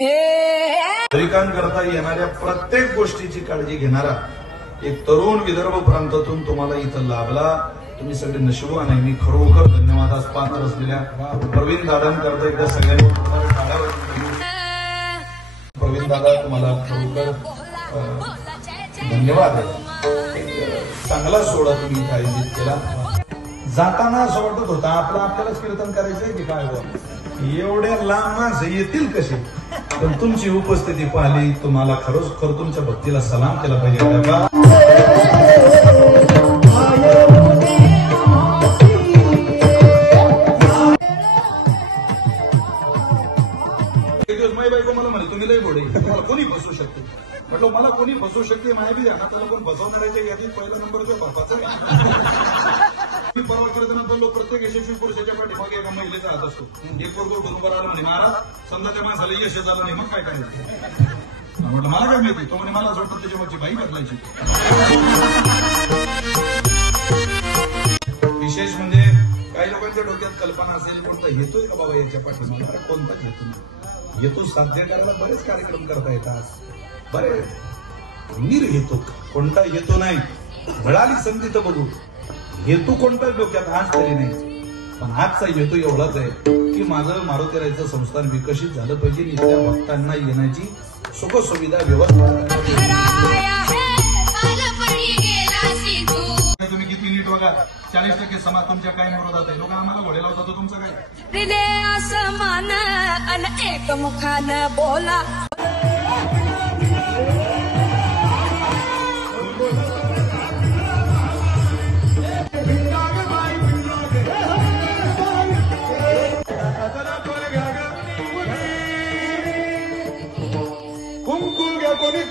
नागरिकांकरता येणाऱ्या प्रत्येक गोष्टीची काळजी घेणारा एक तरुण विदर्भ प्रांतातून तुम्हाला इथं लाभला. तुम्ही सगळे नशिबवान आहे. मी खरोखर धन्यवादास पात्र असलेल्या प्रवीण दादांकरता एकदा सगळ्यांनी प्रवीण दादा तुम्हाला खरोखर धन्यवाद आहे. चांगला सोहळा तुम्ही इथं आयोजित केला. जाताना असं वाटत होतं आपल्यालाच कीर्तन करायचंय की काय एवढ्या लांब माणसं येतील कसे, पण तुमची उपस्थिती पाहिली तुम्हाला खरोखर तुमच्या भक्तीला सलाम केला पाहिजे. एक दिवस माझी बायको मला म्हणे तुम्ही लई गोडे, तुम्हाला कोणी फसवू शकते. म्हटलं मला कोणी फसवू शकते माझ्या बी हाताला कोण फसवणाऱ्याच्या यादीत पहिला नंबर जो बापाचा. मी परवा करताना बोललो प्रत्येक यशस्वी पुरुषाच्या पाठीमागे एका महिलेचा हात असतो. एक बरोबर बरोबर आला म्हणे महाराज समजा त्या माणसाला यश झालं नाही मग काय करायचं. म्हटलं मला काय माहिती. तो म्हणे मला असं वाटतं त्याच्यावरची बाई बदलायची. विशेष म्हणजे काही लोकांच्या डोक्यात कल्पना असेल कोणता येतोय का बाबा याच्या पाठीमागे. कोणताच येतो नाही. येतो साध्य करायला बरेच कार्यक्रम करता येतात. बरेच येतो कोणता येतो नाही. मिळाली संधी तर बघू. हेतू कोणताच डोक्यात आज तरी नाही. पण आजचा हेतू एवढाच आहे की माझं मारुतीरायचं संस्थान विकसित झालं पाहिजे. इथल्या भक्तांना येण्याची सुखसुविधा व्यवस्था. तुम्ही किती नीट बघा 40% समाज तुमच्या काय विरोधात आहे. लोक आम्हाला घोडे लावतात तुमचं काय दिले असमान आणि एकमुखानं बोला. कुंकू घ्या कोणी